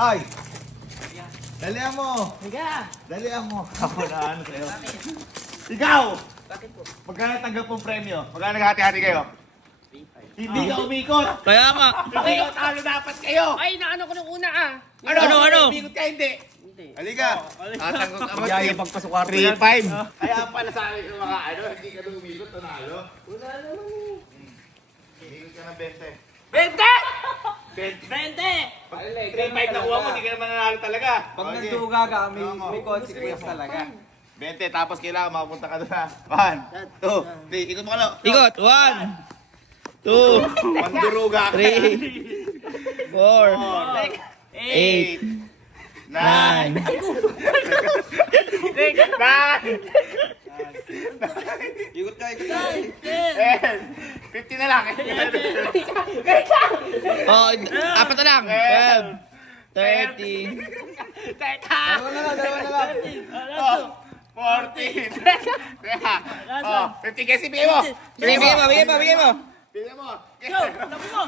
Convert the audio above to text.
Ay! Dalihan mo! Higa! Dalihan mo! Ako na ano sa'yo. Ikaw! Bakit po? Magkano tanggap mong premyo? Magkano naghati-hati kayo? 3-5. Hindi ka umikot! Kaya nga. Hindi ka talo dapat kayo! Ay, naano ko nung una ah! Ano? Umikot ka hindi! Hindi. Halika! Tatanggap ka mo. Yaya pagpasukar ko 3-5. Kaya pala sa akin yung mga ano, hindi ka nung umikot, nanalo. Wala naman eh. Umikot ka ng 20. 20! 20. 20! Pag 3-5 nakuha mo, hindi ka naman nanalo talaga. Pag Okay. nagduga ka, may Tama. consequence talaga. 20, tapos kailangan makapunta ka doon ha. 1, 2, 3, ikot mo ka lang. Ikot. 1, 2, Manduruga ka. 3, 4, 8, 9. 9. Ikot ka. 50 na lang. Oh, apat na lang. 12, 30. Dalawa na lang. 40. Oh, 50 kasi bigay mo. Bigay mo. Bigay mo. Go! Labi mo!